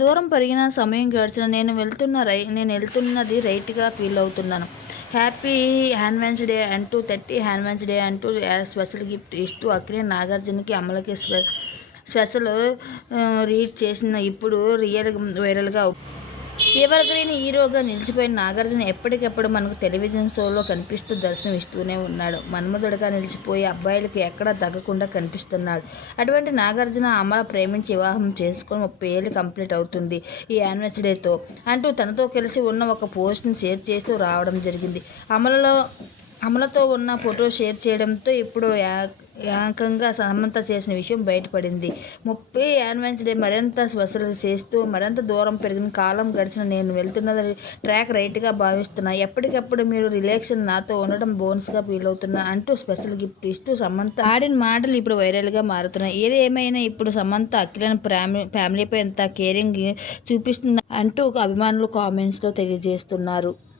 దూరం పెరిగిన సమయం గడిచిన నేను వెళ్తున్న రై నేను వెళ్తున్నది రైట్గా ఫీల్ అవుతున్నాను. హ్యాపీ హ్యాన్మెన్స్ డే అంటూ థర్టీ హ్యాన్మెన్స్ డే అంటూ స్పెషల్ గిఫ్ట్ ఇస్తూ అక్కినే నాగార్జునకి అమలకి స్పె స్పెషల్ రీచ్ చేసిన ఇప్పుడు రియల్ వైరల్గా ఎవర్ గ్రీన్ హీరోగా నిలిచిపోయిన నాగార్జున ఎప్పటికెప్పుడు మనకు టెలివిజన్ షోలో కనిపిస్తూ దర్శనం ఇస్తూనే ఉన్నాడు. మన్మధుడిగా నిలిచిపోయి అబ్బాయిలకి ఎక్కడా తగ్గకుండా కనిపిస్తున్నాడు. అటువంటి నాగార్జున అమల ప్రేమించి వివాహం చేసుకొని ముప్పై ఏళ్ళు కంప్లీట్ అవుతుంది ఈ యానివర్సరీతో అంటూ తనతో కలిసి ఉన్న ఒక పోస్ట్ని షేర్ చేస్తూ రావడం జరిగింది. అమలలో అమలతో ఉన్న ఫోటో షేర్ చేయడంతో ఇప్పుడు ఏకంగా సమంత చేసిన విషయం బయటపడింది. ముప్పై యానివర్సరీ మరింత స్పెషల్ చేస్తూ మరింత దూరం పెరిగిన కాలం గడిచిన నేను వెళ్తున్నది ట్రాక్ రైట్గా భావిస్తున్నా. ఎప్పటికప్పుడు మీరు రిలేషన్ నాతో ఉండడం బోనస్గా ఫీల్ అవుతున్నా అంటూ స్పెషల్ గిఫ్ట్ ఇస్తూ సమంత ఆడిన మాటలు ఇప్పుడు వైరల్గా మారుతున్నాయి. ఏది ఏమైనా ఇప్పుడు సమంత అఖిలైన ఫ్యామిలీ ఫ్యామిలీపై ఎంత కేరింగ్ చూపిస్తుంది అంటూ అభిమానులు కామెంట్స్లో తెలియజేస్తున్నారు.